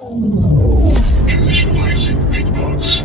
Initializing big bugs.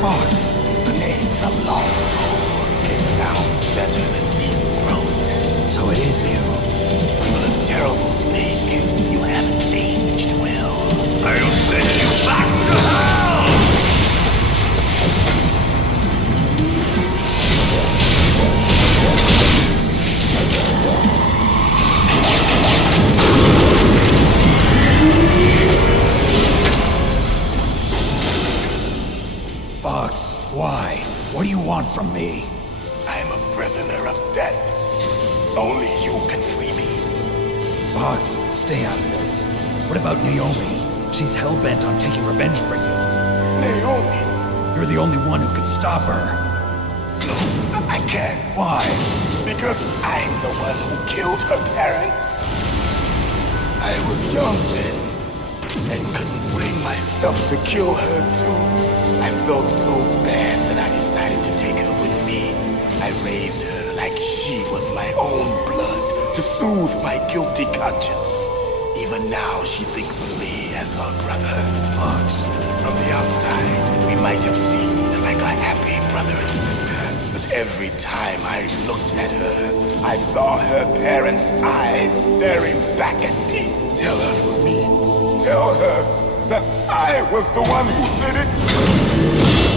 Fox? The name from long ago. It sounds better than Deep Throat. So it is you. You look terrible, Snake. You haven't aged well. I'll send you back to hell! Fox, why? What do you want from me? I'm a prisoner of death. Only you can free me. Fox, stay out of this. What about Naomi? She's hell-bent on taking revenge for you. Naomi? You're the only one who can stop her. No, I can't. Why? Because I'm the one who killed her parents. I was young then, and couldn't bring myself to kill her too. I felt so bad that I decided to take her with me. I raised her like she was my own blood to soothe my guilty conscience. Even now she thinks of me as her brother. Fox. From the outside, we might have seemed like a happy brother and sister. But every time I looked at her, I saw her parents' eyes staring back at me. Tell her for me. Tell her that I was the one who did it.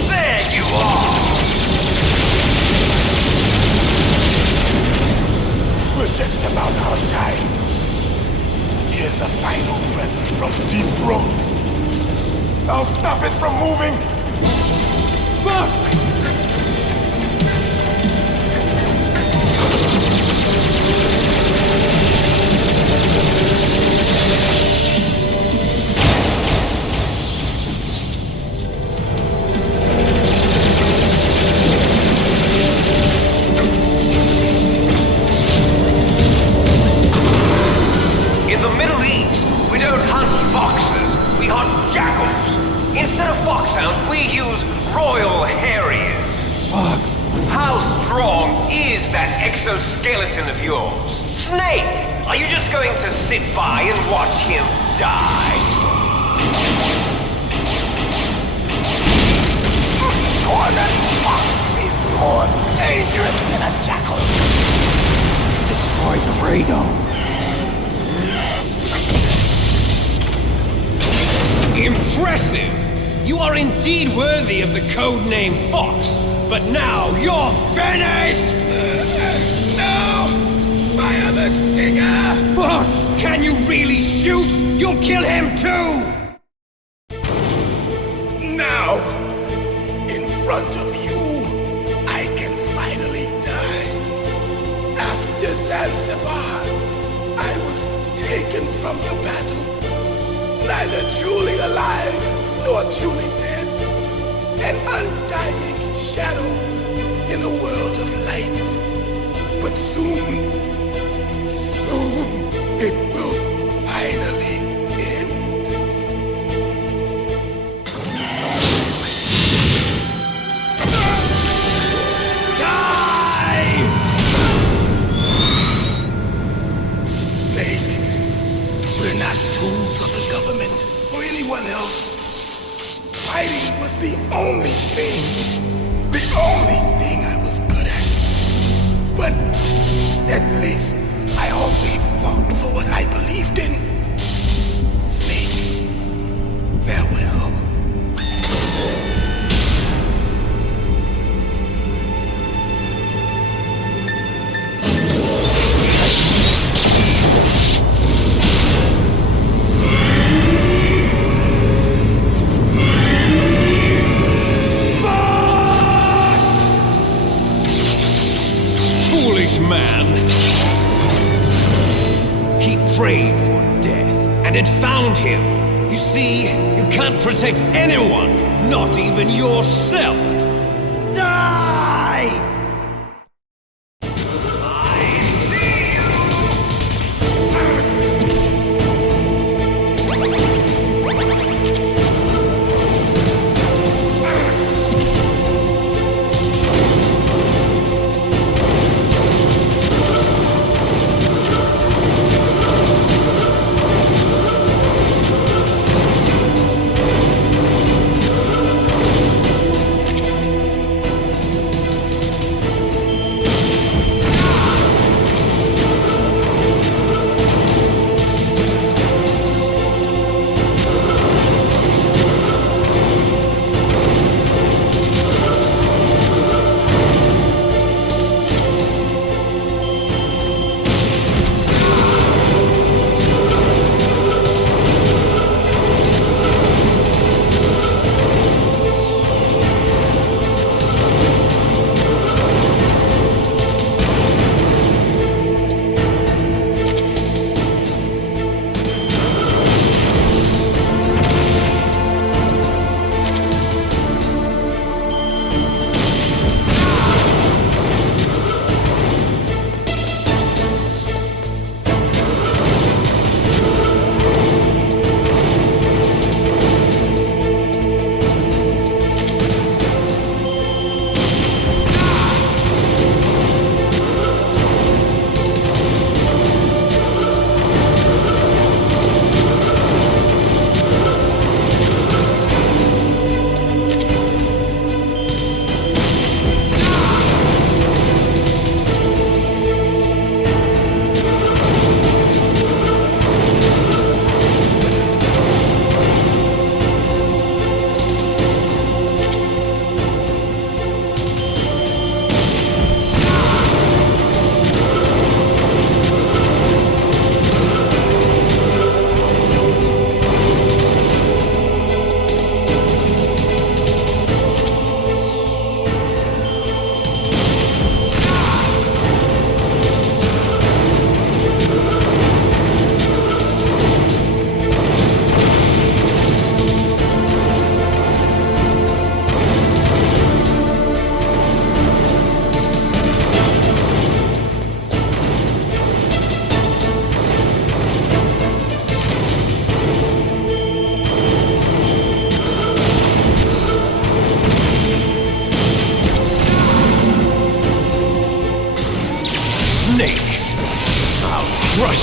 There you are! We're just about out of time. Here's a final present from Deep Throat. I'll stop it from moving. Fox! In the Middle East, we don't hunt foxes, we hunt jackals. Instead of foxhounds, we use royal harriers. Fox! How strong is that exoskeleton of yours? Snake, are you just going to sit by and watch him die? Cornered fox is more dangerous than a jackal. You destroyed the radome. Impressive! You are indeed worthy of the code name Fox, but now you're finished! No! Fire the stinger! Fox! Can you really shoot? You'll kill him too! Now, in front of you, I can finally die. After Zanzibar, I was taken from the battle. Neither truly alive nor truly dead. An undying shadow in a world of light. But soon, it will finally end. Die! Snake, we're not tools of the government or anyone else. Fighting was the only thing I was good at. But at least I always fought for what I believed in. Snake, farewell. Foolish man! He prayed for death, and it found him. You see, you can't protect anyone, not even yourself. Die!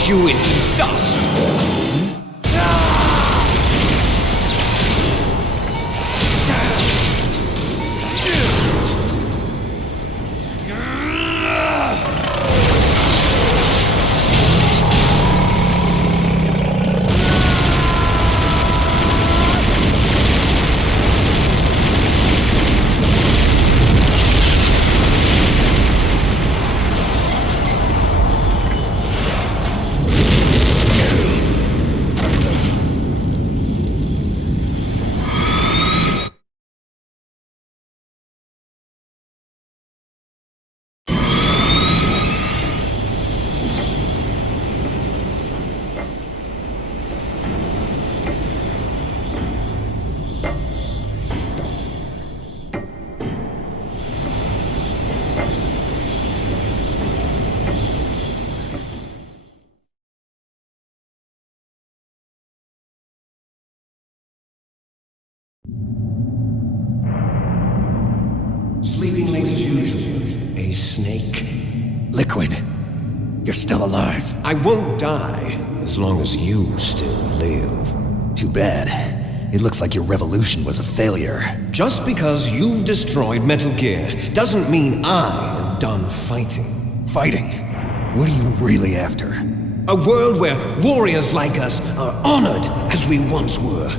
crunch you into dust. Sleeping late as usual. A snake? Liquid, you're still alive. I won't die as long as you still live. Too bad. It looks like your revolution was a failure. Just because you've destroyed Metal Gear doesn't mean I am done fighting. Fighting? What are you really after? A world where warriors like us are honored as we once were,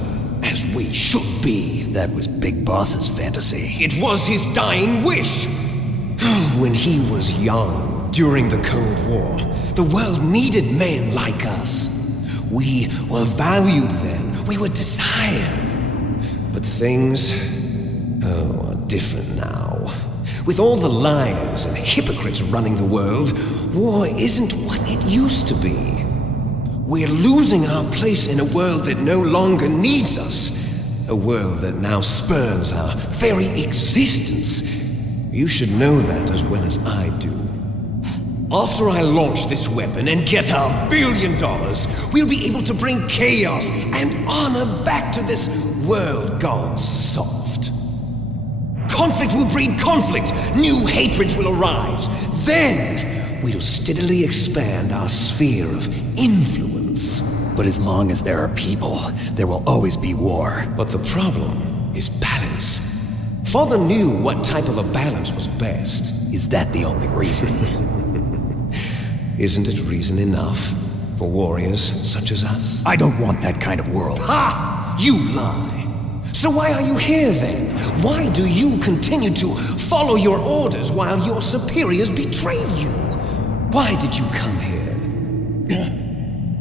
as we should be. That was Big Boss's fantasy. It was his dying wish. When he was young, during the Cold War, the world needed men like us. We were valued then. We were desired. But things, are different now. With all the liars and hypocrites running the world, war isn't what it used to be. We're losing our place in a world that no longer needs us. A world that now spurns our very existence. You should know that as well as I do. After I launch this weapon and get our $1 billion, we'll be able to bring chaos and honor back to this world gone soft. Conflict will breed conflict. New hatreds will arise. Then we'll steadily expand our sphere of influence. But as long as there are people, there will always be war. But the problem is balance. Father knew what type of a balance was best. Is that the only reason? Isn't it reason enough for warriors such as us? I don't want that kind of world. Ha! You lie! So why are you here then? Why do you continue to follow your orders while your superiors betray you? Why did you come here?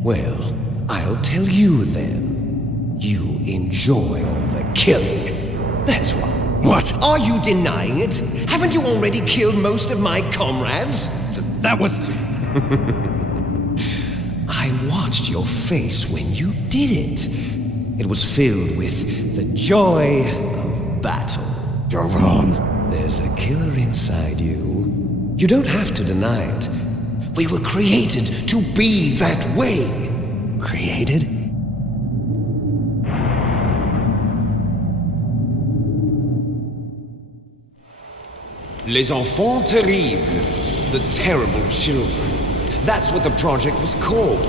Well, I'll tell you then. You enjoy all the killing. That's why. What? Are you denying it? Haven't you already killed most of my comrades? That was... I watched your face when you did it. It was filled with the joy of battle. You're wrong. There's a killer inside you. You don't have to deny it. We were created to be that way. Created? Les enfants terribles. The terrible children. That's what the project was called.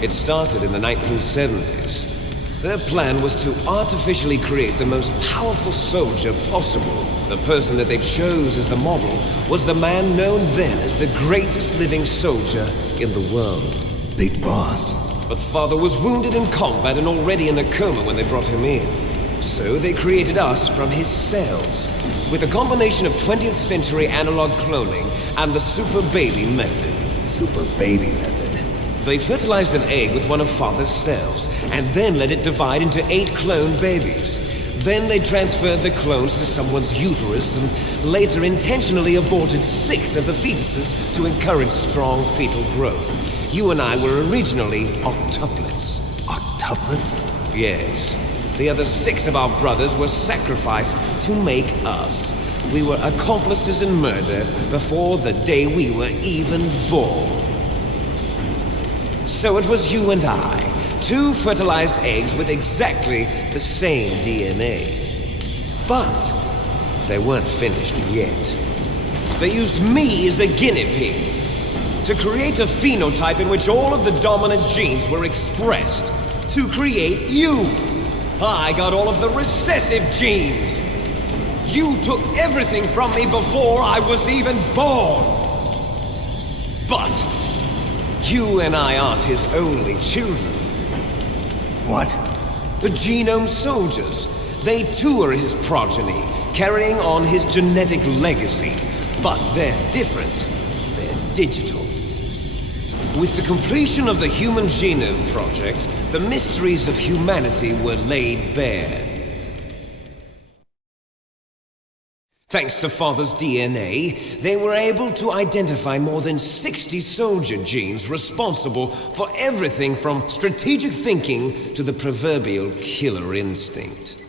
It started in the 1970s. Their plan was to artificially create the most powerful soldier possible. The person that they chose as the model was the man known then as the greatest living soldier in the world. Big Boss. But Father was wounded in combat and already in a coma when they brought him in. So they created us from his cells, with a combination of 20th century analog cloning and the super baby method. Super baby method. They fertilized an egg with one of Father's cells, and then let it divide into 8 clone babies. Then they transferred the clones to someone's uterus and later intentionally aborted 6 of the fetuses to encourage strong fetal growth. You and I were originally octuplets. Octuplets? Yes. The other 6 of our brothers were sacrificed to make us. We were accomplices in murder before the day we were even born. So it was you and I, 2 fertilized eggs with exactly the same DNA. But they weren't finished yet. They used me as a guinea pig. to create a phenotype in which all of the dominant genes were expressed. To create you. I got all of the recessive genes. You took everything from me before I was even born. But you and I aren't his only children. What? The Genome Soldiers. They too are his progeny, carrying on his genetic legacy. But they're different. They're digital. With the completion of the Human Genome Project, the mysteries of humanity were laid bare. Thanks to Father's DNA, they were able to identify more than 60 soldier genes responsible for everything from strategic thinking to the proverbial killer instinct.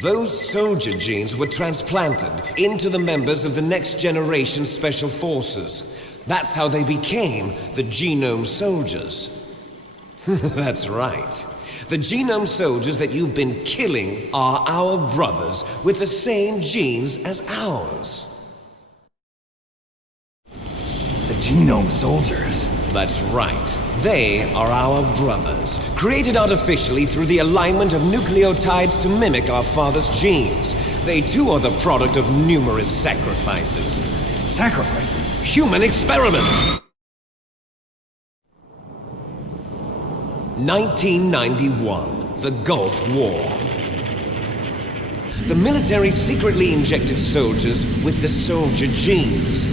Those soldier genes were transplanted into the members of the next generation Special Forces. That's how they became the Genome Soldiers. That's right. The Genome Soldiers that you've been killing are our brothers with the same genes as ours. The Genome Soldiers? That's right. They are our brothers, created artificially through the alignment of nucleotides to mimic our father's genes. They too are the product of numerous sacrifices. Sacrifices? Human experiments! 1991, the Gulf War. The military secretly injected soldiers with the soldier genes.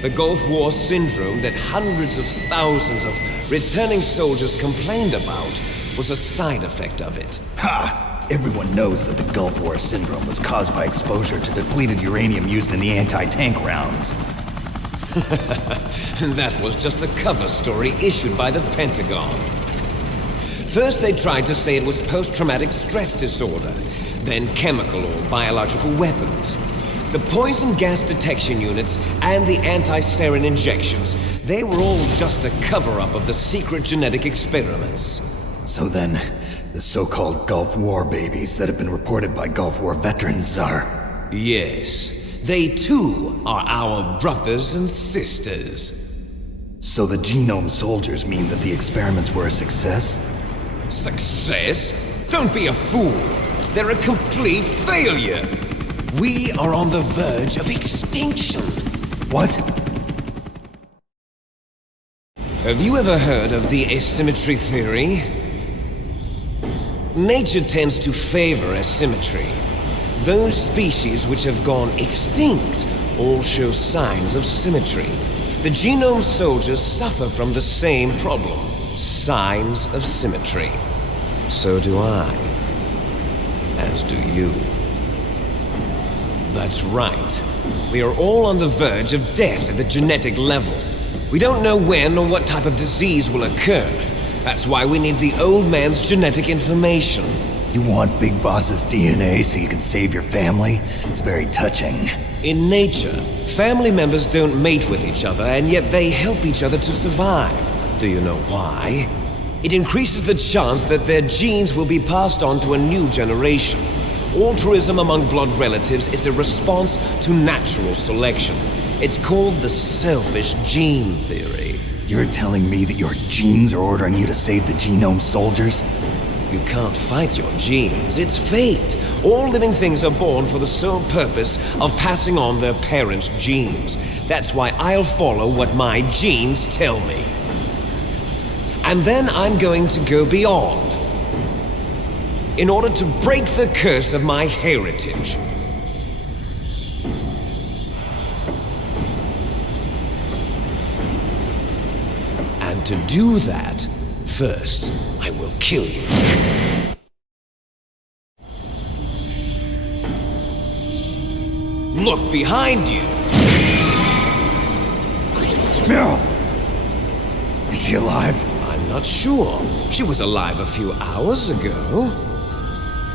The Gulf War syndrome that hundreds of thousands of returning soldiers complained about was a side effect of it. Ha! Everyone knows that the Gulf War syndrome was caused by exposure to depleted uranium used in the anti-tank rounds. That was just a cover story issued by the Pentagon. First they tried to say it was post-traumatic stress disorder, then chemical or biological weapons. The poison gas detection units and the anti-sarin injections, they were all just a cover-up of the secret genetic experiments. So then, the so-called Gulf War babies that have been reported by Gulf War veterans are... Yes, they too are our brothers and sisters. So the Genome Soldiers mean that the experiments were a success? Success? Don't be a fool. They're a complete failure. We are on the verge of extinction. What? Have you ever heard of the asymmetry theory? Nature tends to favor asymmetry. Those species which have gone extinct all show signs of symmetry. The Genome Soldiers suffer from the same problem. Signs of symmetry. So do I. As do you. That's right. We are all on the verge of death at the genetic level. We don't know when or what type of disease will occur. That's why we need the old man's genetic information. You want Big Boss's DNA so you can save your family? It's very touching. In nature, family members don't mate with each other, and yet they help each other to survive. Do you know why? It increases the chance that their genes will be passed on to a new generation. Altruism among blood relatives is a response to natural selection. It's called the selfish gene theory. You're telling me that your genes are ordering you to save the Genome Soldiers? You can't fight your genes. It's fate. All living things are born for the sole purpose of passing on their parents' genes. That's why I'll follow what my genes tell me. And then I'm going to go beyond. In order to break the curse of my heritage. And to do that, first, I will kill you. Look behind you! Meryl! Is she alive? I'm not sure. She was alive a few hours ago.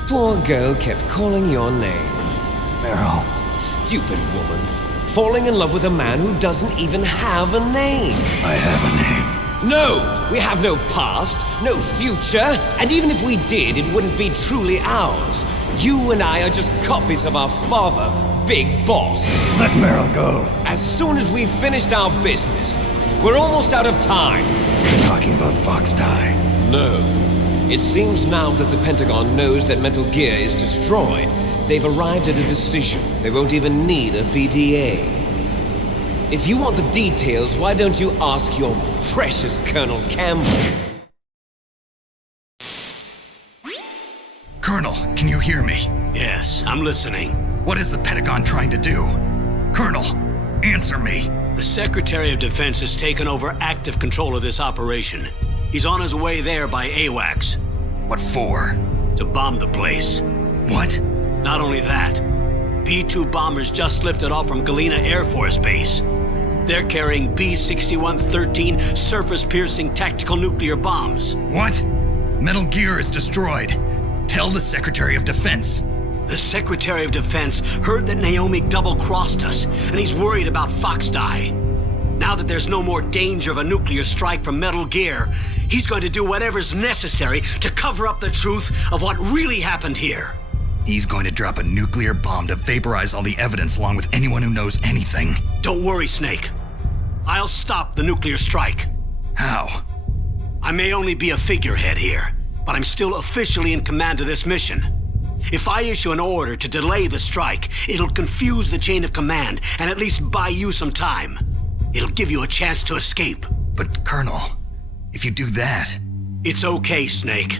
Poor girl kept calling your name. Meryl. Stupid woman. Falling in love with a man who doesn't even have a name. I have a name. No! We have no past, no future, and even if we did, it wouldn't be truly ours. You and I are just copies of our father, Big Boss. Let Meryl go. As soon as we've finished our business, We're almost out of time. You're talking about Fox Die. No. It seems now that the Pentagon knows that Metal Gear is destroyed. They've arrived at a decision. They won't even need a BDA. If you want the details, why don't you ask your precious Colonel Campbell? Colonel, can you hear me? Yes, I'm listening. What is the Pentagon trying to do? Colonel, answer me. The Secretary of Defense has taken over active control of this operation. He's on his way there by AWACS. What for? To bomb the place. What? Not only that, B-2 bombers just lifted off from Galena Air Force Base. They're carrying B-6113 surface-piercing tactical nuclear bombs. What? Metal Gear is destroyed. Tell the Secretary of Defense. The Secretary of Defense heard that Naomi double-crossed us, and he's worried about Fox Die. Now that there's no more danger of a nuclear strike from Metal Gear, he's going to do whatever's necessary to cover up the truth of what really happened here. He's going to drop a nuclear bomb to vaporize all the evidence along with anyone who knows anything. Don't worry, Snake. I'll stop the nuclear strike. How? I may only be a figurehead here, but I'm still officially in command of this mission. If I issue an order to delay the strike, it'll confuse the chain of command and at least buy you some time. It'll give you a chance to escape. But, Colonel, if you do that... It's okay, Snake.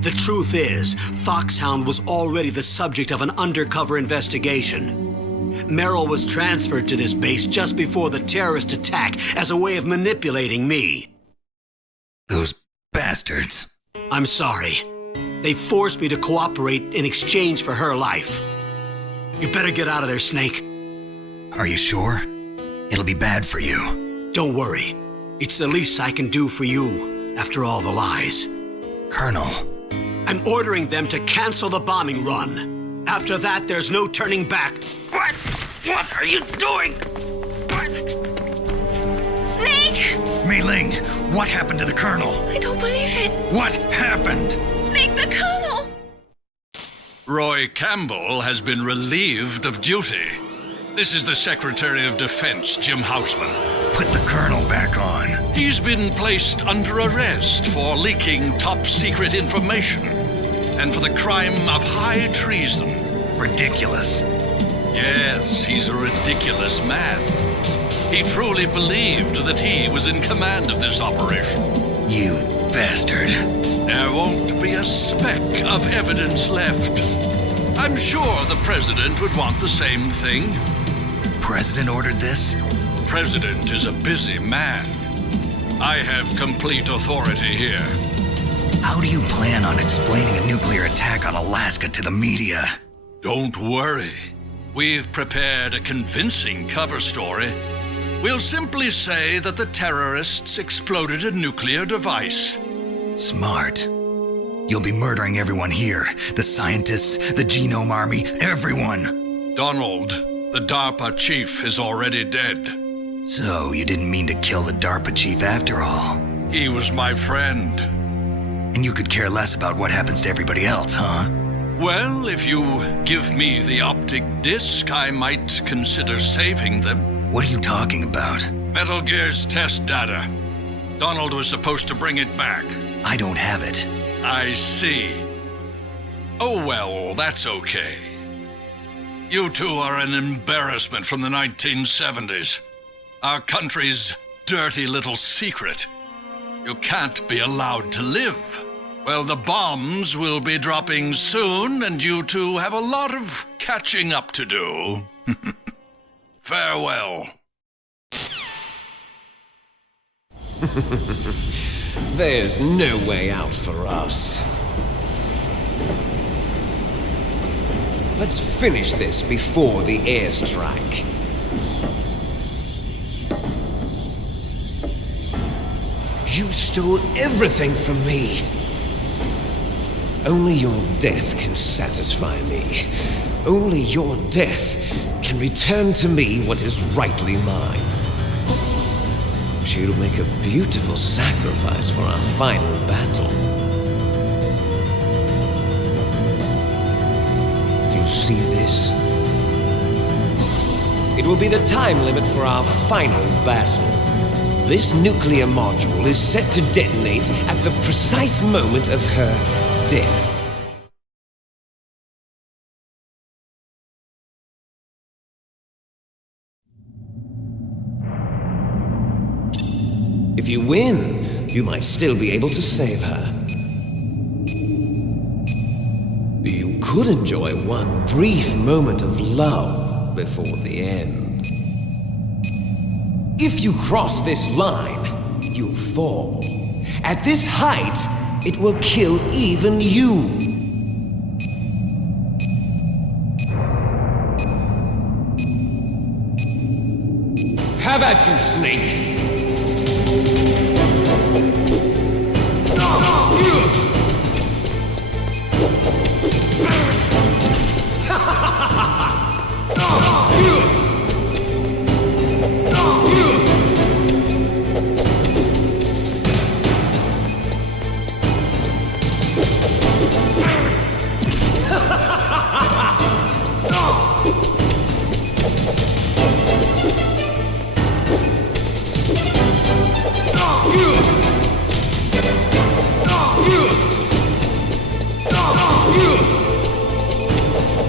The truth is, Foxhound was already the subject of an undercover investigation. Merrill was transferred to this base just before the terrorist attack as a way of manipulating me. Those bastards. I'm sorry. They forced me to cooperate in exchange for her life. You better get out of there, Snake. Are you sure? It'll be bad for you. Don't worry. It's the least I can do for you, after all the lies. Colonel. I'm ordering them to cancel the bombing run. After that, there's no turning back. What? What are you doing? What? Snake! Mei Ling, what happened to the Colonel? I don't believe it. What happened? Snake the Colonel! Roy Campbell has been relieved of duty. This is the Secretary of Defense, Jim Houseman. Put the Colonel back on. He's been placed under arrest for leaking top-secret information and for the crime of high treason. Ridiculous. Yes, he's a ridiculous man. He truly believed that he was in command of this operation. You bastard. There won't be a speck of evidence left. I'm sure the President would want the same thing. President ordered this? The President is a busy man. I have complete authority here. How do you plan on explaining a nuclear attack on Alaska to the media? Don't worry. We've prepared a convincing cover story. We'll simply say that the terrorists exploded a nuclear device. Smart. You'll be murdering everyone here. The scientists, the Genome Army, everyone. Donald, the DARPA chief, is already dead. So, you didn't mean to kill the DARPA chief after all. He was my friend. And you could care less about what happens to everybody else, huh? Well, if you give me the optic disc, I might consider saving them. What are you talking about? Metal Gear's test data. Donald was supposed to bring it back. I don't have it. I see. Oh well, that's okay. You two are an embarrassment from the 1970s. Our country's dirty little secret. You can't be allowed to live. Well, the bombs will be dropping soon, and you two have a lot of catching up to do. Farewell. There's no way out for us. Let's finish this before the airstrike. You stole everything from me. Only your death can satisfy me. Only your death can return to me what is rightly mine. She'll make a beautiful sacrifice for our final battle. Do you see this? It will be the time limit for our final battle. This nuclear module is set to detonate at the precise moment of her death. If you win, you might still be able to save her. You could enjoy one brief moment of love before the end. If you cross this line, you'll fall. At this height, it will kill even you. Have at you, Snake!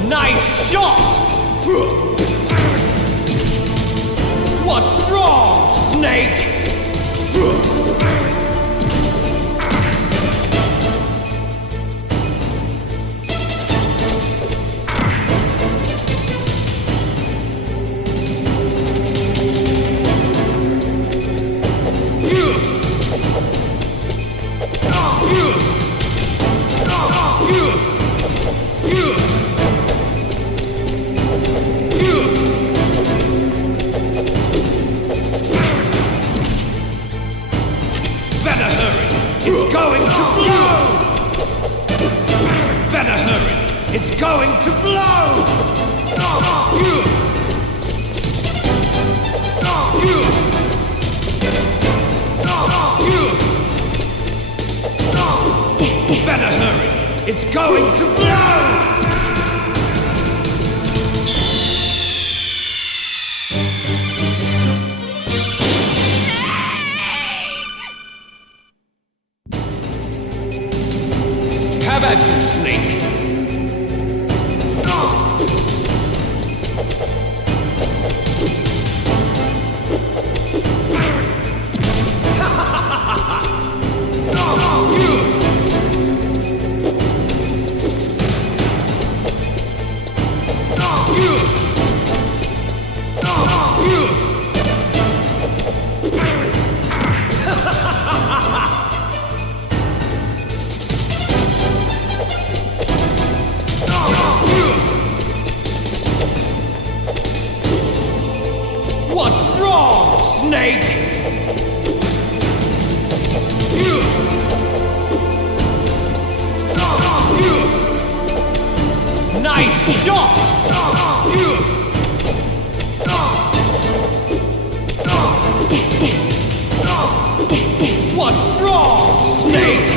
Nice shot! What's wrong, Snake? Better hurry! It's going to blow! Better hurry! It's going to blow! Better hurry! It's going to blow! Have at you, Snake! What's wrong, Snake? Nice shot! What's wrong, Snake?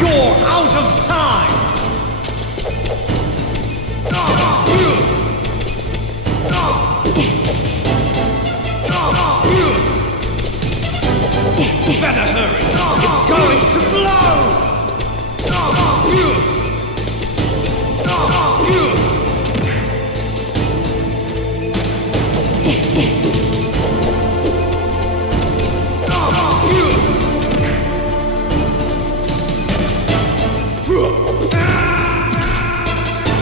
You're out of time! Better hurry! It's going to blow!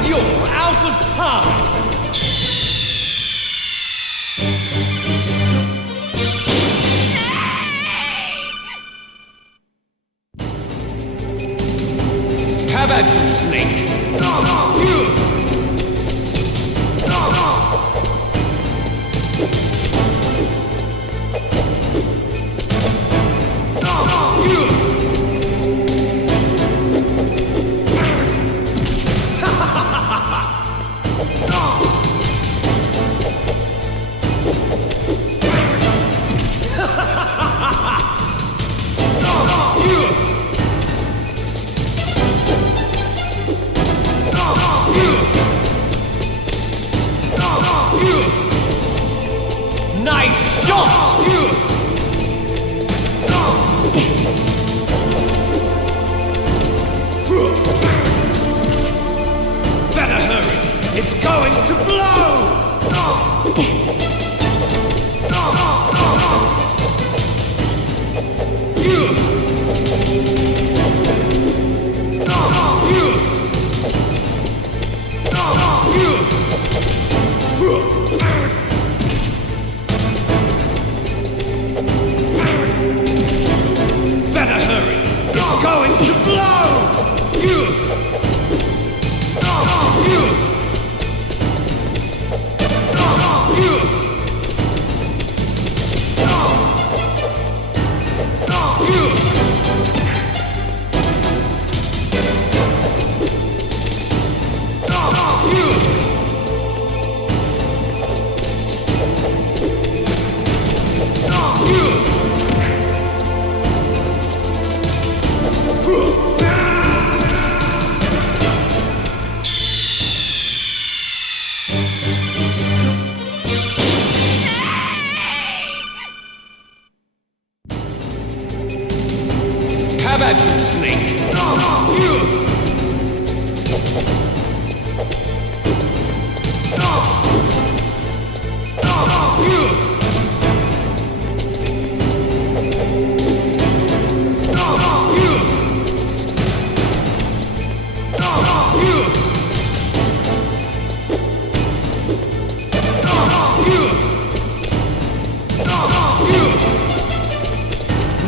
You're out of time! Have at you, Snake! to blow! Better hurry! It's going to blow! Have at you, Snake!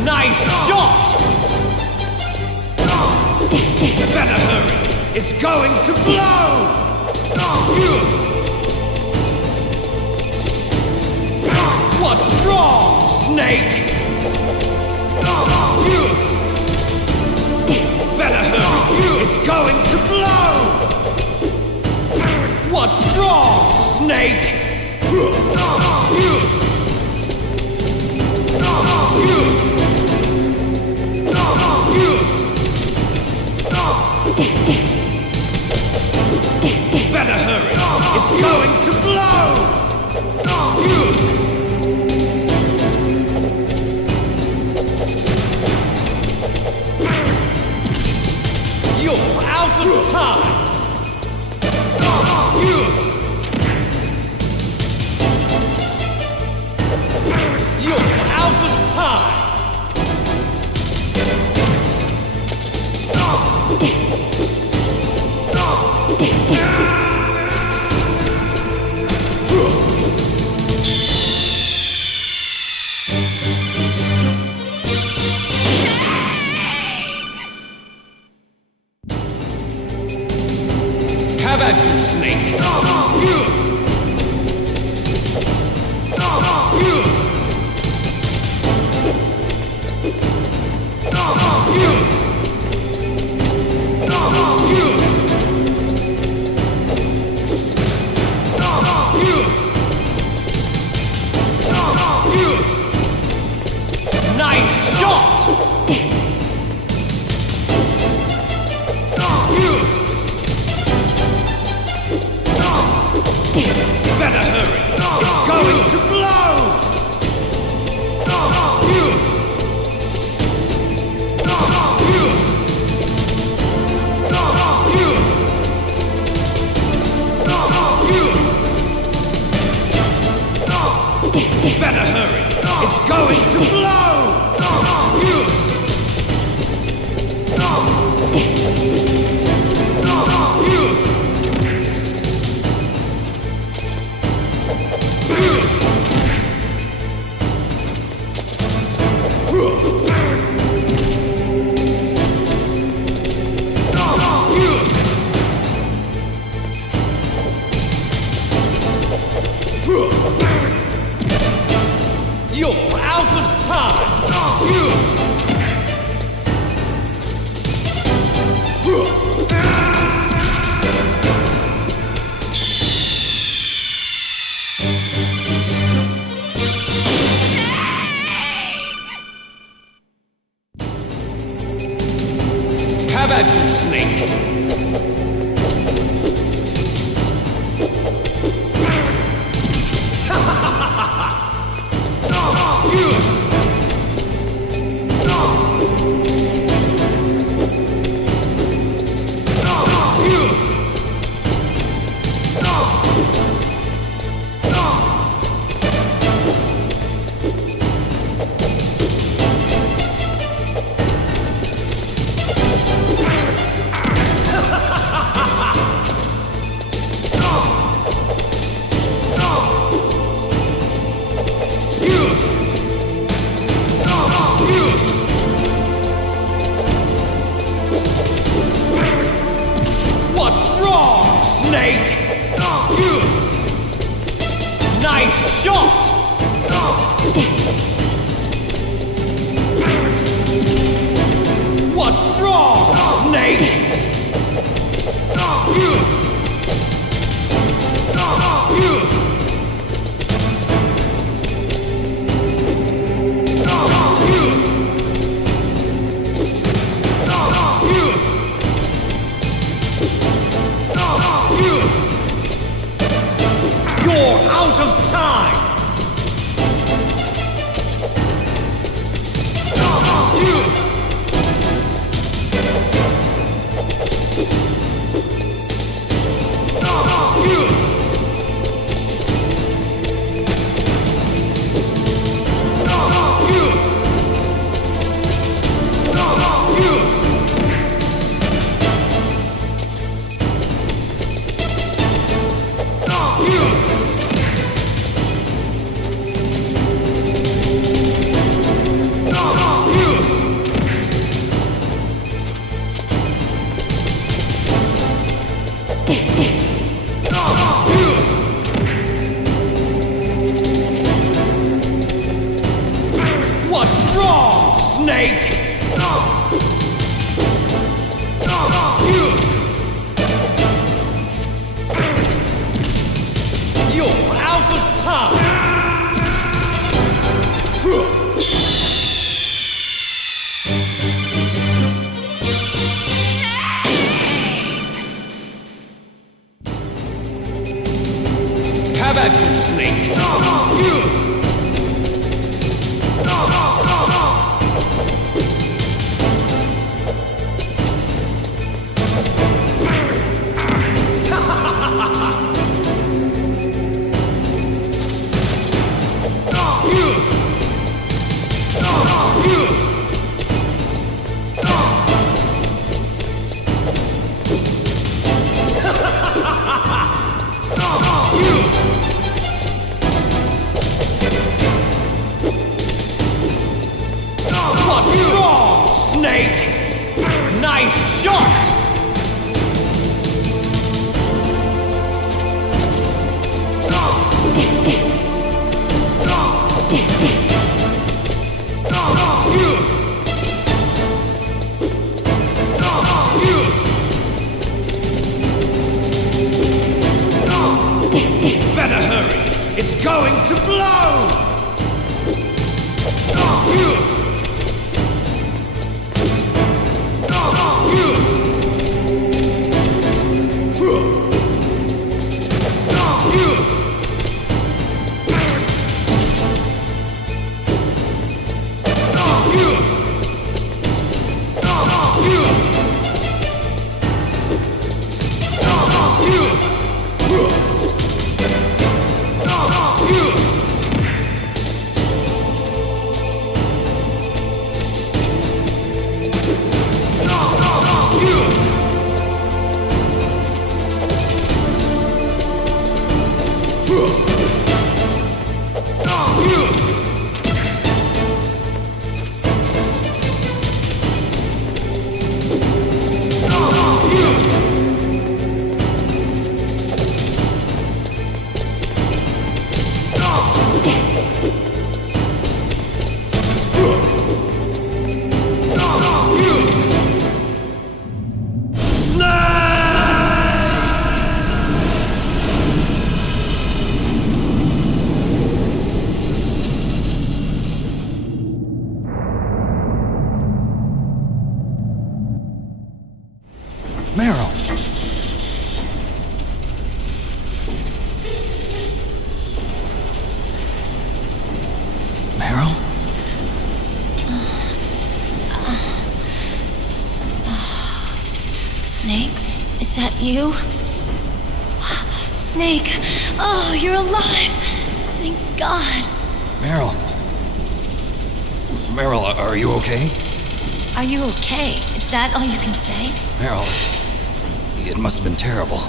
Nice shot! Better hurry! It's going to blow! What's wrong, Snake? Better hurry! It's going to blow! What's wrong, Snake? Better hurry! It's going to blow! You're out of time! You're out of time! Have at you, Snake! Nice shot! Better hurry! It's going to blow! Better hurry! It's going to blow! You're out of time! Have at you, Snake! shot! What's wrong, Snake? You're out of time! What's wrong, Snake? You're out of time! Have at you, Snake! What's wrong, Snake? Nice shot! Better hurry! It's going to blow! Meryl! Meryl? Snake, is that you? Snake! Oh, you're alive! Thank God! Meryl? Meryl, are you okay? Are you okay? Is that all you can say? Meryl, it must have been terrible.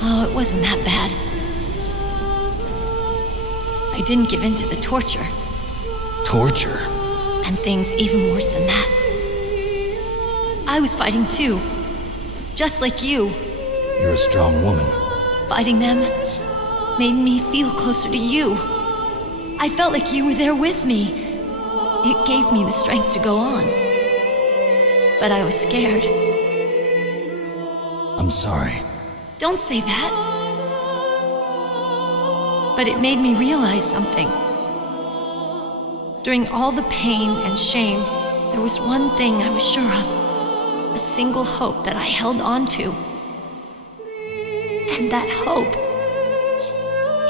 Oh, it wasn't that bad. I didn't give in to the torture. Torture? And things even worse than that. I was fighting too. Just like you. You're a strong woman. Fighting them made me feel closer to you. I felt like you were there with me. It gave me the strength to go on. But I was scared. I'm sorry. Don't say that. But it made me realize something. During all the pain and shame, there was one thing I was sure of. A single hope that I held on to. And that hope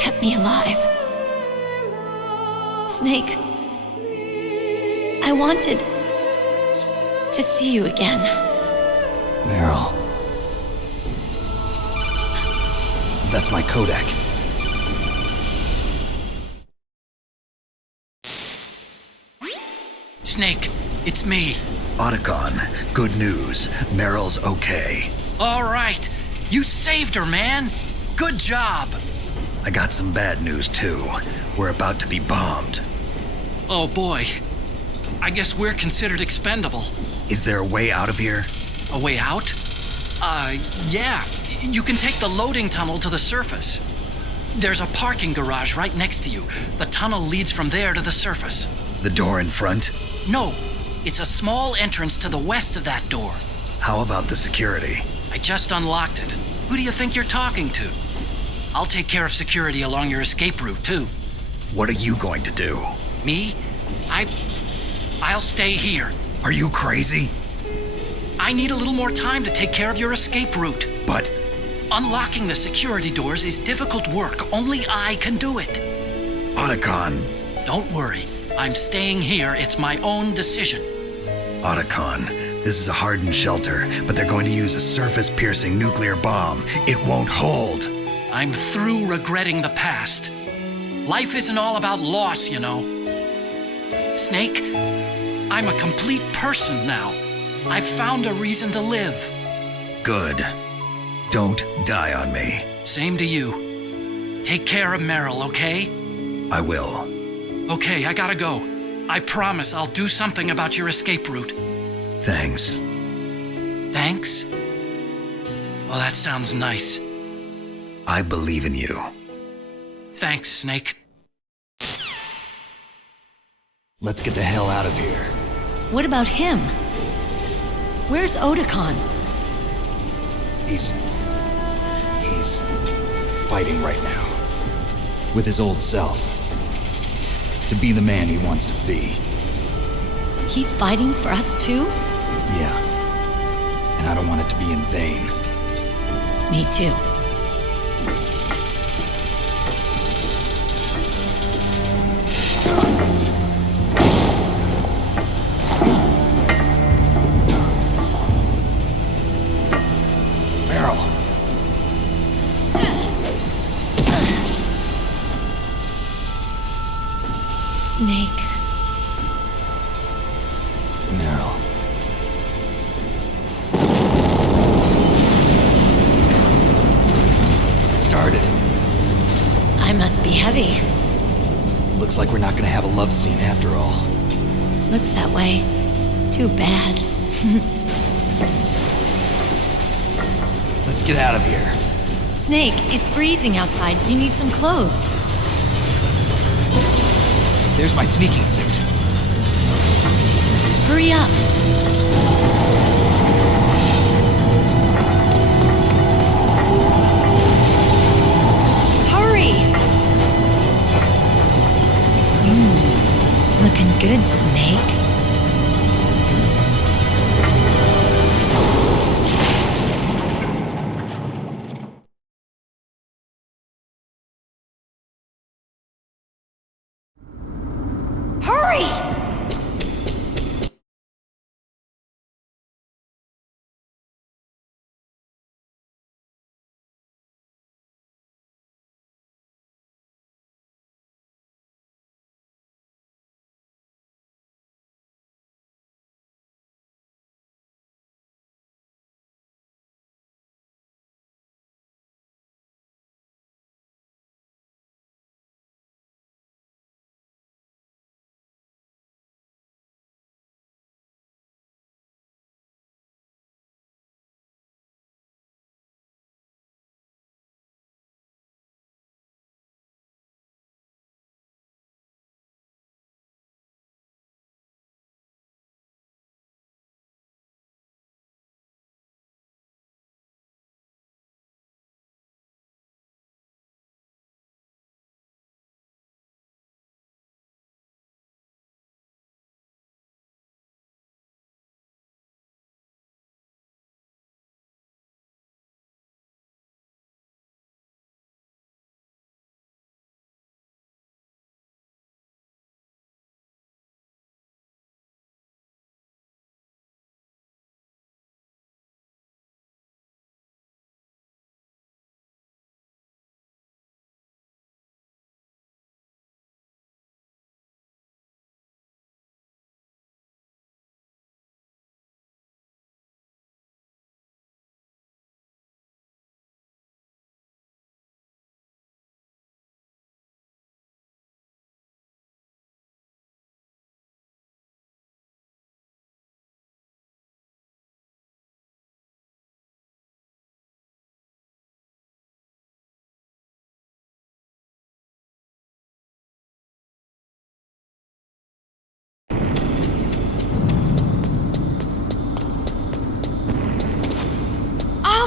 kept me alive. Snake, I wanted to see you again. Meryl. That's my Kodak. Snake, it's me. Otacon, good news. Meryl's okay. All right. You saved her, man. Good job. I got some bad news, too. We're about to be bombed. Oh, boy. I guess we're considered expendable. Is there a way out of here? A way out? Yeah. You can take the loading tunnel to the surface. There's a parking garage right next to you. The tunnel leads from there to the surface. The door in front? No. It's a small entrance to the west of that door. How about the security? I just unlocked it. Who do you think you're talking to? I'll take care of security along your escape route, too. What are you going to do? Me? I'll stay here. Are you crazy? I need a little more time to take care of your escape route. But Unlocking the security doors is difficult work. Only I can do it. Otacon. Don't worry. I'm staying here. It's my own decision. Otacon, this is a hardened shelter, but they're going to use a surface-piercing nuclear bomb. It won't hold. I'm through regretting the past. Life isn't all about loss, you know. Snake, I'm a complete person now. I've found a reason to live. Good. Don't die on me. Same to you. Take care of Meryl, okay? I will. Okay, I gotta go. I promise I'll do something about your escape route. Thanks. Thanks? Well, that sounds nice. I believe in you. Thanks, Snake. Let's get the hell out of here. What about him? Where's Otacon? He's fighting right now. With his old self. To be the man he wants to be. He's fighting for us too? Yeah. And I don't want it to be in vain. Me too. Meryl. Snake. Meryl. It started. I must be heavy. Looks like we're not gonna have a love scene after all. Looks that way. Too bad. Let's get out of here. Snake, it's freezing outside. You need some clothes. There's my sneaking suit. Hurry up. Hurry! Looking good, Snake. Hurry!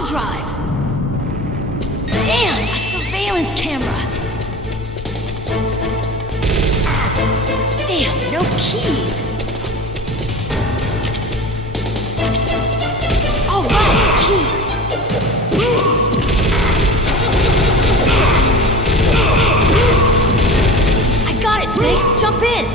drive. Damn, a surveillance camera. Damn, no keys. All right, keys. I got it, Snake. Jump in.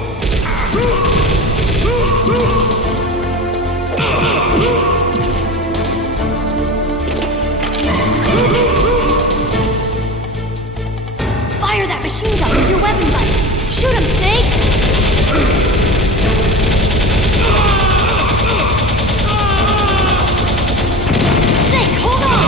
Fire that machine gun with your weapon button. Shoot him, Snake! Snake, hold on!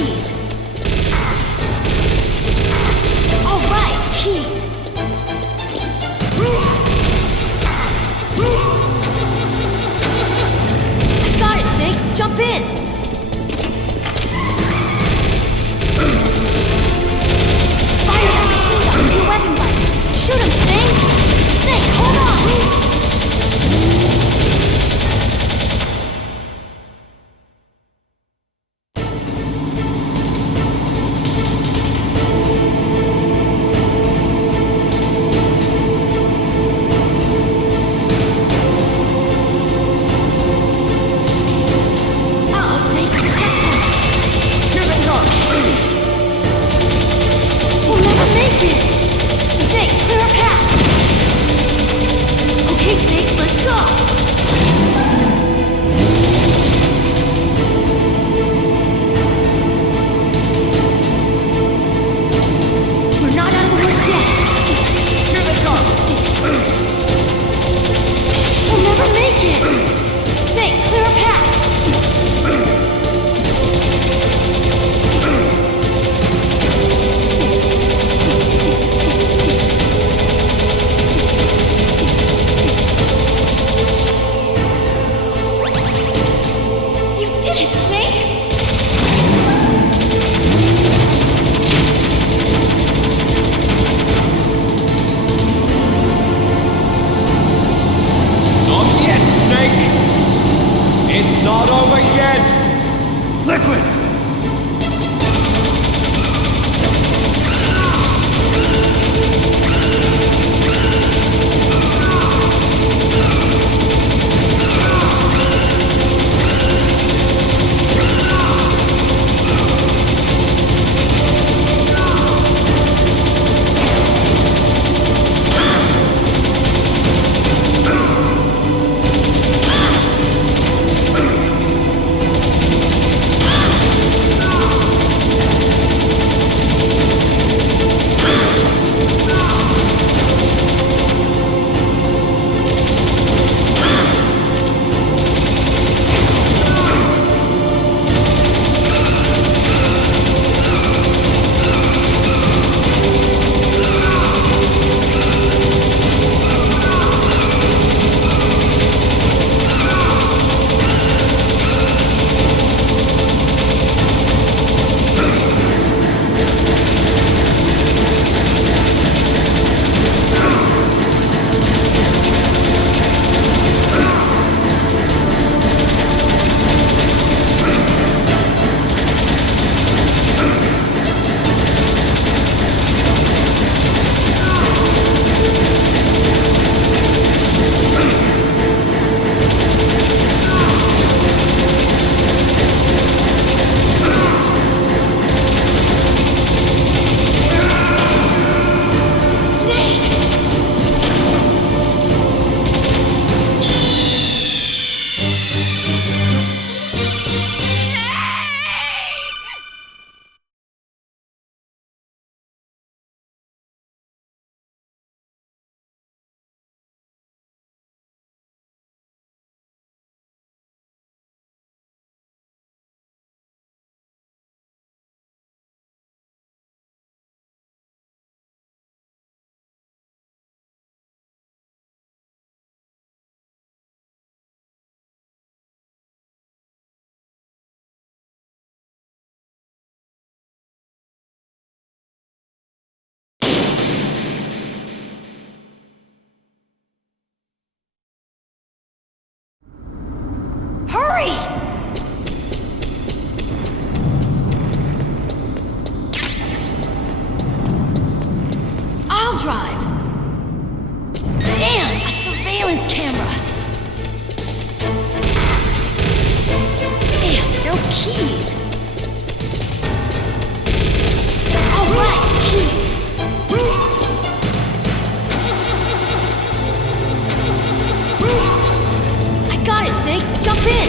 keys. All right, keys. I got it, Snake. Jump in. Fire that machine gun with your weapon button. Shoot him, Snake. Snake, hold on. Hurry! I'll drive. Damn, a surveillance camera. Damn, no keys. All right, keys. I got it, Snake. Jump in.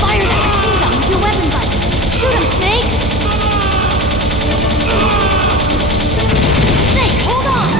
Fire that machine gun with your weapon button. Shoot him, Snake. Snake, hold on.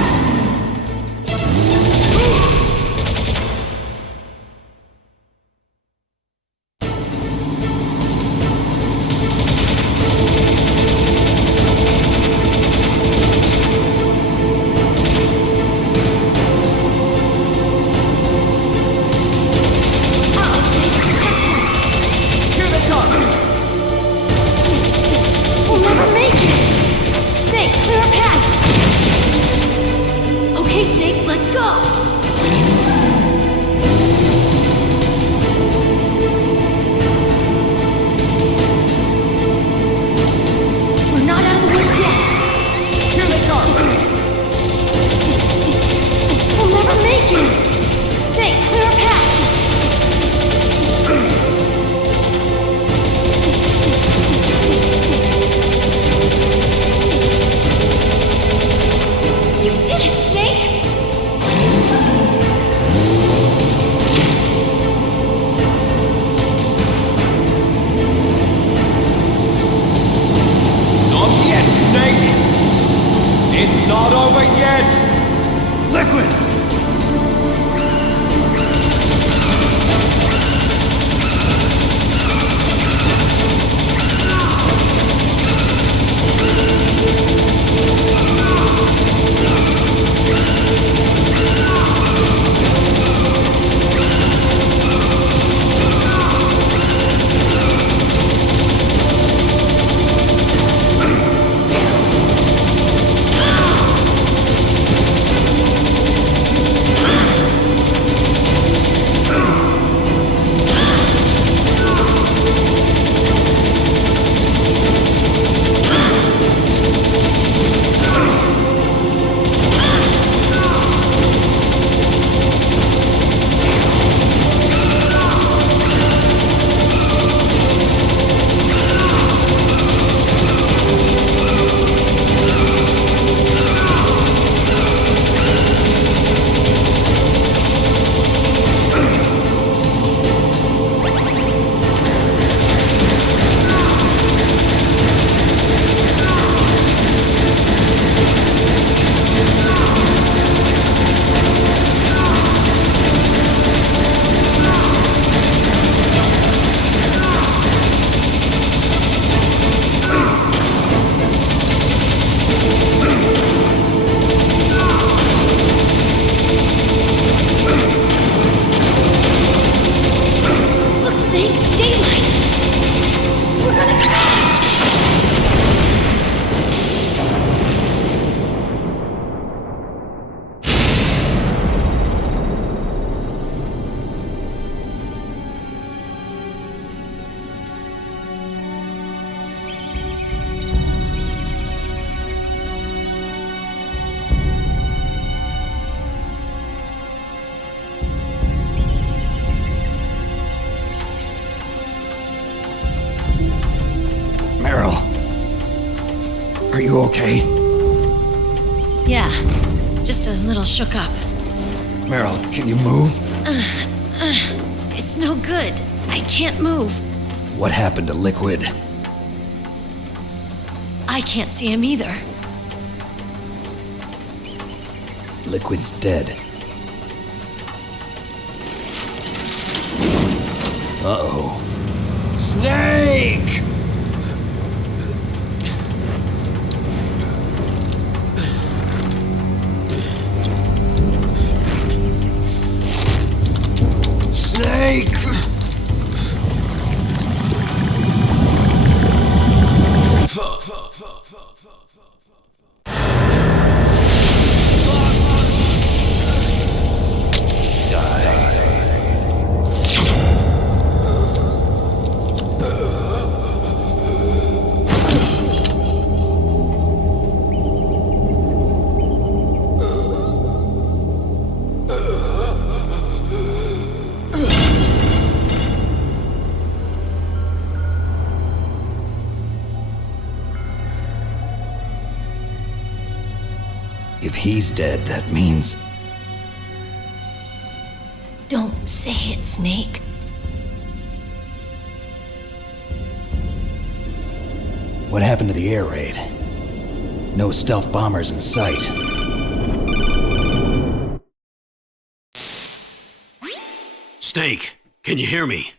Snake, daylight! We're gonna crash! Meryl. Are you okay? Yeah, just a little shook up. Meryl, can you move? It's no good. I can't move. What happened to Liquid? I can't see him either. Liquid's dead. Uh-oh. Snake! Snake! If he's dead, that means... Don't say it, Snake. What happened to the air raid? No stealth bombers in sight. Snake, can you hear me?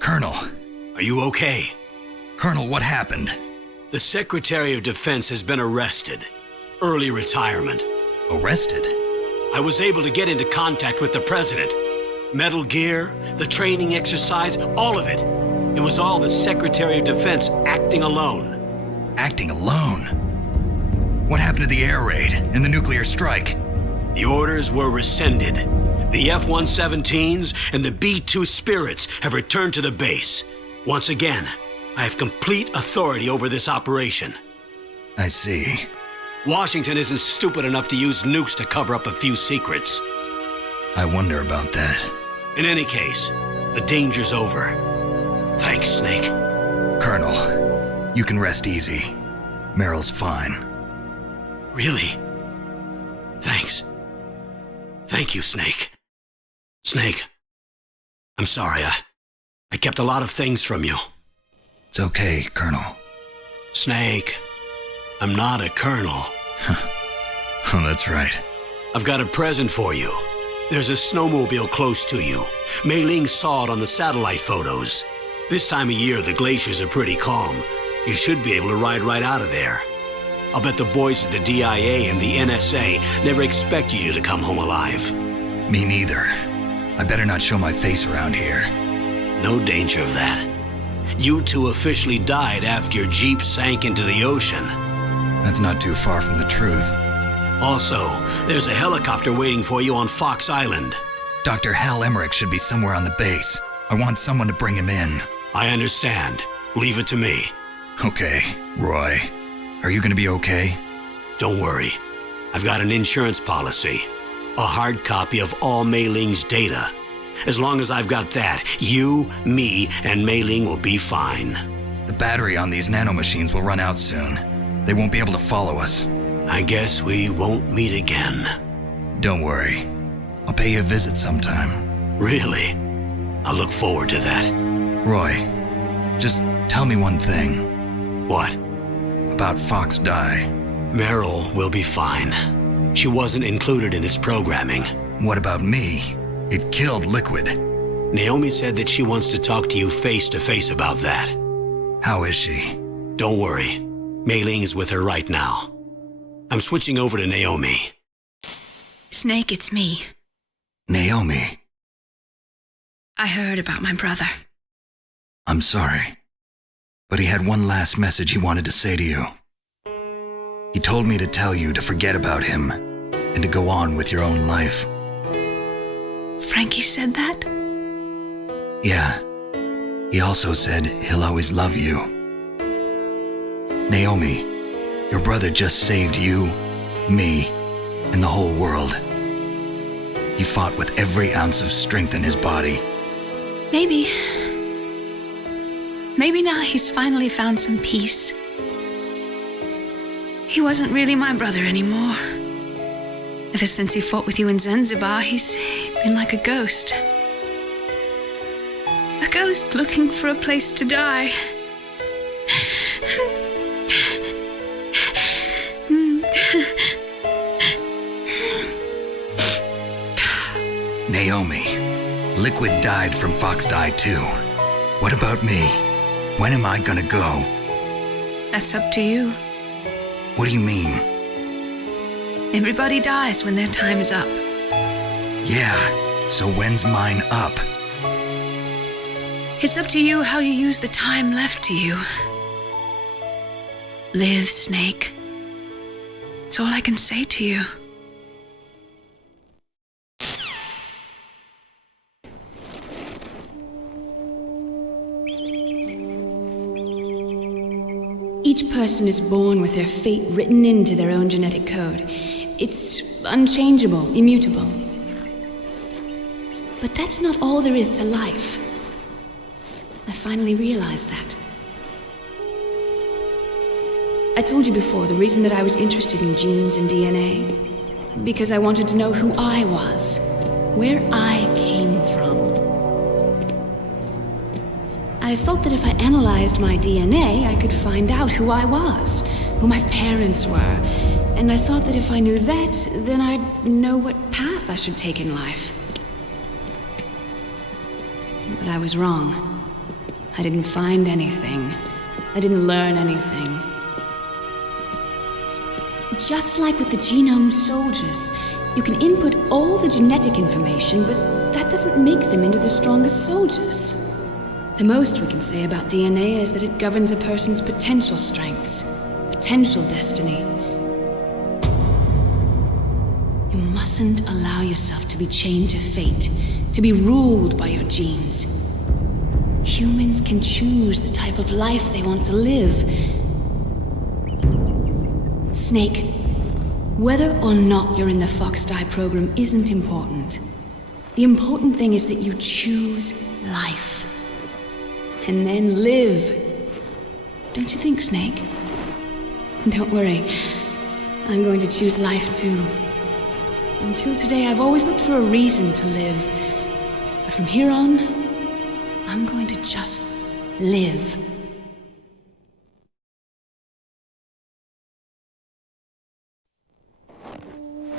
Colonel. Are you okay? Colonel, what happened? The Secretary of Defense has been arrested. Early retirement. Arrested? I was able to get into contact with the President. Metal Gear, the training exercise, all of it. It was all the Secretary of Defense acting alone. Acting alone? What happened to the air raid and the nuclear strike? The orders were rescinded. The F-117s and the B-2 Spirits have returned to the base. Once again, I have complete authority over this operation. I see. Washington isn't stupid enough to use nukes to cover up a few secrets. I wonder about that. In any case, the danger's over. Thanks, Snake. Colonel, you can rest easy. Meryl's fine. Really? Thanks. Thank you, Snake. Snake, I'm sorry. I kept a lot of things from you. It's okay, Colonel. Snake, I'm not a colonel. Oh, that's right. I've got a present for you. There's a snowmobile close to you. Mei Ling saw it on the satellite photos. This time of year, the glaciers are pretty calm. You should be able to ride right out of there. I'll bet the boys at the DIA and the NSA never expected you to come home alive. Me neither. I better not show my face around here. No danger of that. You two officially died after your Jeep sank into the ocean. That's not too far from the truth. Also, there's a helicopter waiting for you on Fox Island. Dr. Hal Emmerich should be somewhere on the base. I want someone to bring him in. I understand. Leave it to me. Okay, Roy. Are you gonna be okay? Don't worry. I've got an insurance policy. A hard copy of all Mei Ling's data. As long as I've got that, you, me, and Mei Ling will be fine. The battery on these nanomachines will run out soon. They won't be able to follow us. I guess we won't meet again. Don't worry. I'll pay you a visit sometime. Really? I look forward to that. Roy, just tell me one thing. What? About Fox Die. Meryl will be fine. She wasn't included in its programming. What about me? It killed Liquid. Naomi said that she wants to talk to you face to face about that. How is she? Don't worry. Mei Ling is with her right now. I'm switching over to Naomi. Snake, it's me. Naomi. I heard about my brother. I'm sorry, but he had one last message he wanted to say to you. He told me to tell you to forget about him and to go on with your own life. Frankie said that? Yeah. He also said he'll always love you. Naomi, your brother just saved you, me, and the whole world. He fought with every ounce of strength in his body. Maybe now he's finally found some peace. He wasn't really my brother anymore. Ever since he fought with you in Zanzibar, he's been like a ghost. A ghost looking for a place to die. Naomi, Liquid died from Fox Die too. What about me? When am I gonna go? That's up to you. What do you mean? Everybody dies when their time is up. Yeah, so when's mine up? It's up to you how you use the time left to you. Live, Snake. It's all I can say to you. Each person is born with their fate written into their own genetic code. It's unchangeable, immutable. But that's not all there is to life. I finally realized that. I told you before the reason that I was interested in genes and DNA. Because I wanted to know who I was, where I came from. I thought that if I analyzed my DNA, I could find out who I was, who my parents were. And I thought that if I knew that, then I'd know what path I should take in life. But I was wrong. I didn't find anything. I didn't learn anything. Just like with the genome soldiers, you can input all the genetic information, but that doesn't make them into the strongest soldiers. The most we can say about DNA is that it governs a person's potential strengths, potential destiny. You mustn't allow yourself to be chained to fate, to be ruled by your genes. Humans can choose the type of life they want to live. Snake, whether or not you're in the Fox Die program isn't important. The important thing is that you choose life. And then live. Don't you think, Snake? Don't worry. I'm going to choose life too. Until today, I've always looked for a reason to live. But from here on, I'm going to just live.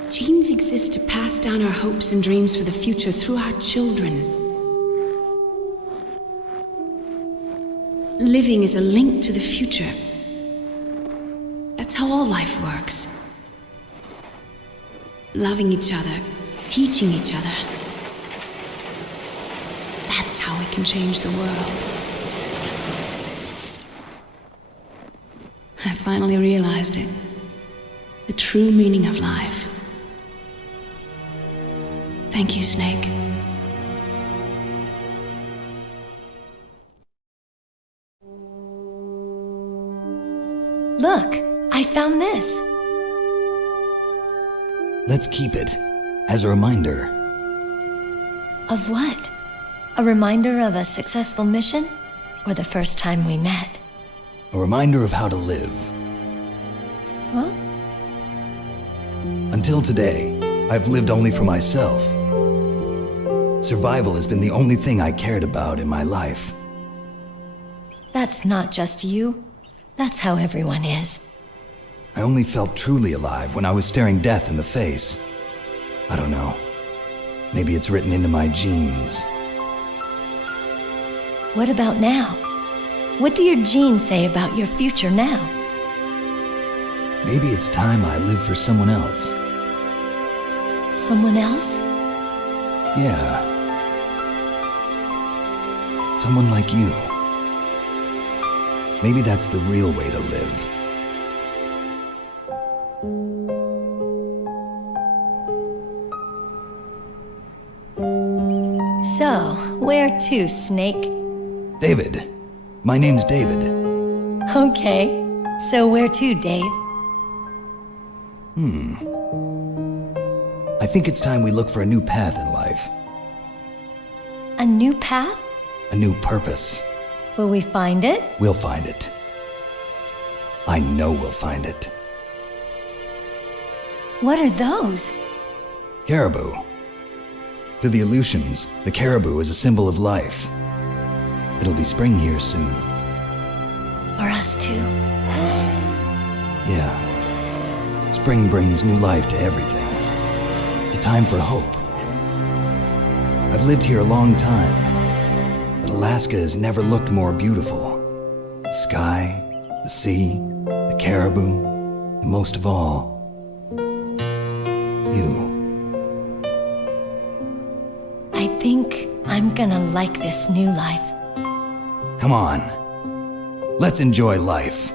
Genes exist to pass down our hopes and dreams for the future through our children. Living is a link to the future. That's how all life works. Loving each other, teaching each other. That's how we can change the world. I finally realized it. The true meaning of life. Thank you, Snake. Look, I found this. Let's keep it as a reminder. Of what? A reminder of a successful mission? Or the first time we met? A reminder of how to live. Huh? Until today, I've lived only for myself. Survival has been the only thing I cared about in my life. That's not just you. That's how everyone is. I only felt truly alive when I was staring death in the face. I don't know. Maybe it's written into my genes. What about now? What do your genes say about your future now? Maybe it's time I live for someone else. Someone else? Yeah. Someone like you. Maybe that's the real way to live. So, where to, Snake? David. My name's David. Okay. So where to, Dave? I think it's time we look for a new path in life. A new path? A new purpose. Will we find it? We'll find it. I know we'll find it. What are those? Caribou. To the Aleutians, the caribou is a symbol of life. It'll be spring here soon. For us too? Yeah. Spring brings new life to everything. It's a time for hope. I've lived here a long time, but Alaska has never looked more beautiful. The sky, the sea, the caribou, and most of all, you. I think I'm gonna like this new life. Come on. Let's enjoy life.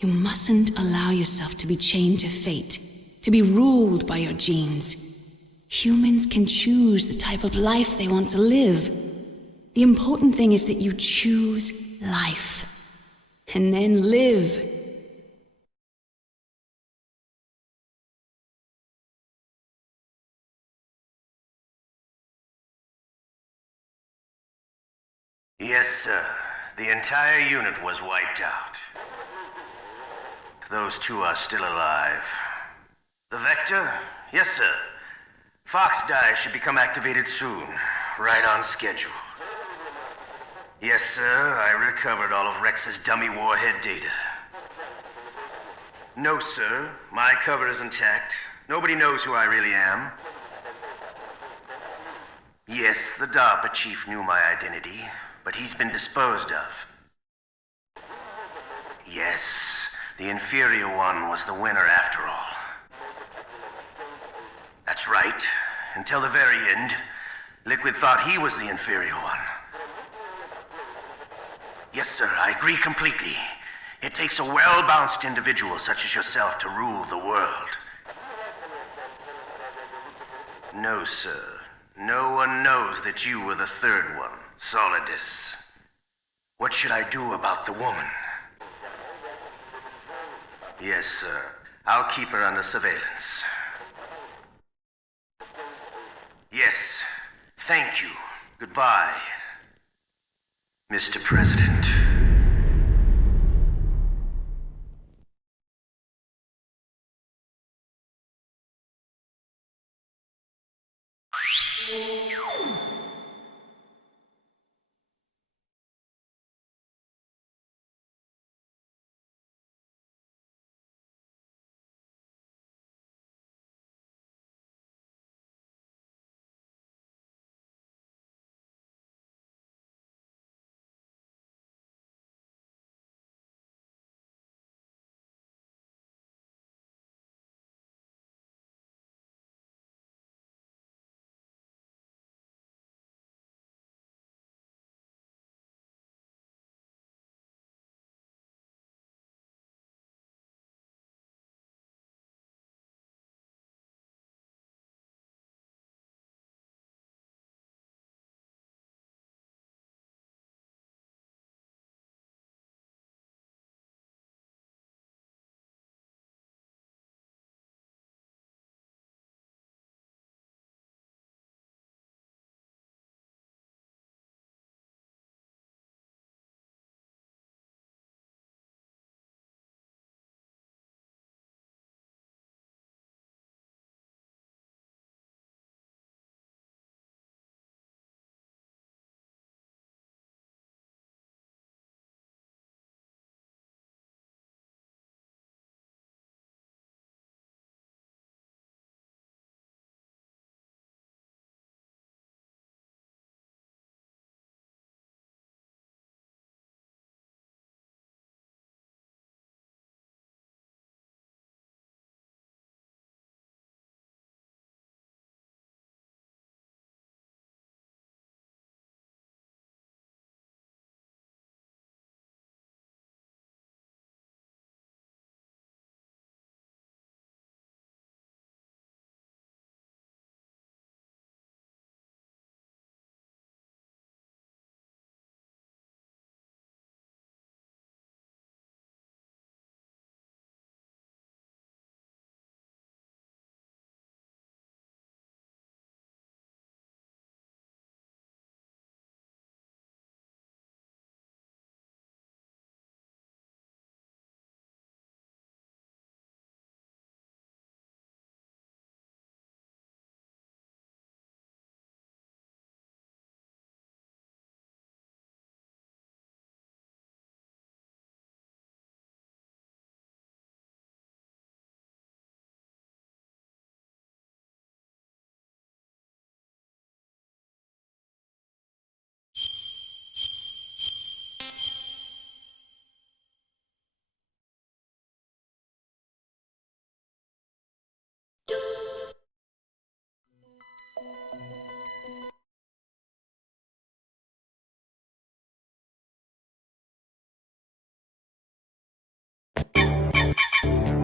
You mustn't allow yourself to be chained to fate, to be ruled by your genes. Humans can choose the type of life they want to live. The important thing is that you choose life. And then live. Yes, sir. The entire unit was wiped out. Those two are still alive. The Vector? Yes, sir. Fox Die should become activated soon. Right on schedule. Yes, sir. I recovered all of Rex's dummy warhead data. No, sir. My cover is intact. Nobody knows who I really am. Yes, the DARPA chief knew my identity, but he's been disposed of. Yes, the inferior one was the winner after all. That's right. Until the very end, Liquid thought he was the inferior one. Yes, sir, I agree completely. It takes a well-balanced individual such as yourself to rule the world. No, sir. No one knows that you were the third one, Solidus. What should I do about the woman? Yes, sir. I'll keep her under surveillance. Yes. Thank you. Goodbye, Mr. President. You